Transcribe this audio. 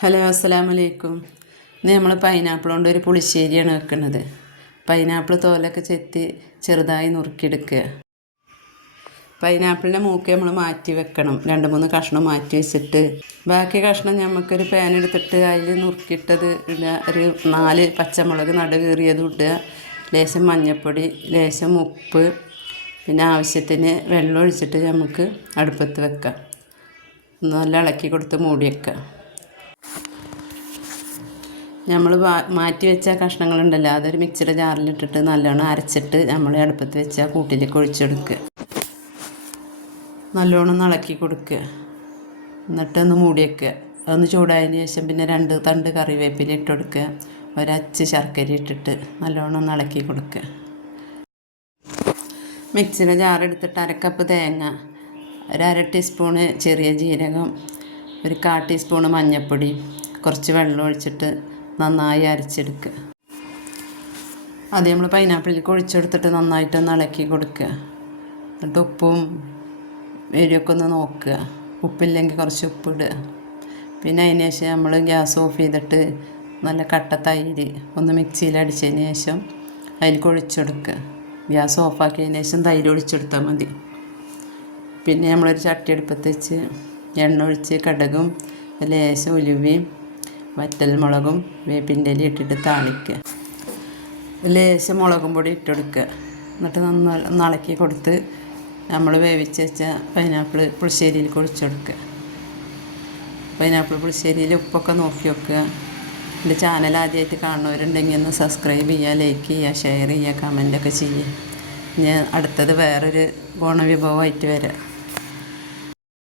Hello, അസ്സലാമു അലൈക്കും. ഇന്ന് നമ്മൾ പൈനാപ്പിൾ കൊണ്ട് ഒരു പുളിശ്ശേരിയാണ് വെക്കുന്നത്. പൈനാപ്പിൾ തോലൊക്കെ ചെത്തി ചെറുതായി നുറുക്കിയെടുക്കുക. പൈനാപ്പിളിൻ്റെ മൂക്ക് നമ്മൾ മാറ്റി വെക്കണം. 2-3 കഷ്ണം മാറ്റി വെച്ചിട്ട് ബാക്കി കഷ്ണം നമുക്കൊരു പാൻ എടുത്തിട്ട് അതിൽ നുറുക്കിയിട്ടത് ഇടുക. ഒരു 4 പച്ചമുളക് നടുകീറിയതും ഇടുക. ലേശം മഞ്ഞൾപ്പൊടി, ലേശം ഉപ്പ്, പിന്നെ ആവശ്യത്തിന് വെള്ളം ഒഴിച്ചിട്ട് നമുക്ക് അടുപ്പത്ത് വെക്കാം. നല്ല ഇളക്കി കൊടുത്ത് മൂടി വെക്കുക. നമ്മൾ മാറ്റി വെച്ച കഷ്ണങ്ങളുണ്ടല്ലോ, അതൊരു മിക്സിയുടെ ജാറിലിട്ടിട്ട് നല്ലോണം അരച്ചിട്ട് നമ്മൾ അടുപ്പത്ത് വെച്ച കൂട്ടിലേക്ക് ഒഴിച്ചെടുക്കുക. നല്ലോണം ഇളക്കി കൊടുക്കുക. എന്നിട്ട് ഒന്ന് മൂടി വെക്കുക. ഒന്ന് ചൂടായതിന് ശേഷം പിന്നെ 2 തണ്ട് കറിവേപ്പില ഇട്ട് കൊടുക്കുക. ഒരച്ച് ശർക്കര ഇട്ടിട്ട് നല്ലോണം ഇളക്കി കൊടുക്കുക. മിക്സിയുടെ ജാറെടുത്തിട്ട് 1 കപ്പ് തേങ്ങ, ഒരു 1/2 ടീസ്പൂണ് ചെറിയ ജീരകം, ഒരു 1/4 ടീസ്പൂണ് മഞ്ഞൾപ്പൊടി, കുറച്ച് വെള്ളം ഒഴിച്ചിട്ട് നന്നായി അരച്ചെടുക്കുക. അത് നമ്മൾ പൈനാപ്പിളിലേക്ക് ഒഴിച്ചെടുത്തിട്ട് നന്നായിട്ടൊന്ന് ഇളക്കി കൊടുക്കുക. എന്നിട്ട് ഉപ്പും എരിവൊക്കെ ഒന്ന് നോക്കുക. ഉപ്പില്ലെങ്കിൽ കുറച്ച് ഉപ്പിടുക. പിന്നെ അതിന് ശേഷം നമ്മൾ ഗ്യാസ് ഓഫ് ചെയ്തിട്ട് നല്ല കട്ട തൈര് ഒന്ന് മിക്സിയിൽ അടിച്ചതിന് ശേഷം അതിലേക്ക് ഒഴിച്ചെടുക്കുക. ഗ്യാസ് ഓഫാക്കിയതിന് ശേഷം തൈര് ഒഴിച്ചെടുത്താൽ മതി. പിന്നെ നമ്മളൊരു ചട്ടി അടുപ്പത്ത് വെച്ച് എണ്ണ ഒഴിച്ച് കടുകും ലേശം ഉലുവയും വറ്റൽമുളകും വേപ്പിൻ്റെ ഇല ഇട്ടിട്ട് താളിക്കുക. ലേശം മുളകും പൊടി ഇട്ടെടുക്കുക. എന്നിട്ട് നന്നായി ഇളക്കി കൊടുത്ത് നമ്മൾ വേവിച്ച് വെച്ച പൈനാപ്പിൾ പുളിശ്ശേരിയിൽ ഒഴിച്ചെടുക്കുക. പൈനാപ്പിൾ പുളിശ്ശേരിയിൽ ഉപ്പൊക്കെ നോക്കി വെക്കുക. എൻ്റെ ചാനൽ ആദ്യമായിട്ട് കാണുന്നവരുണ്ടെങ്കിൽ ഒന്ന് സബ്സ്ക്രൈബ് ചെയ്യുക, ലൈക്ക് ചെയ്യുക, ഷെയർ ചെയ്യുക, കമൻറ്റൊക്കെ ചെയ്യുക. ഞാൻ അടുത്തത് വേറൊരു വിഭവമായിട്ട് വരാം.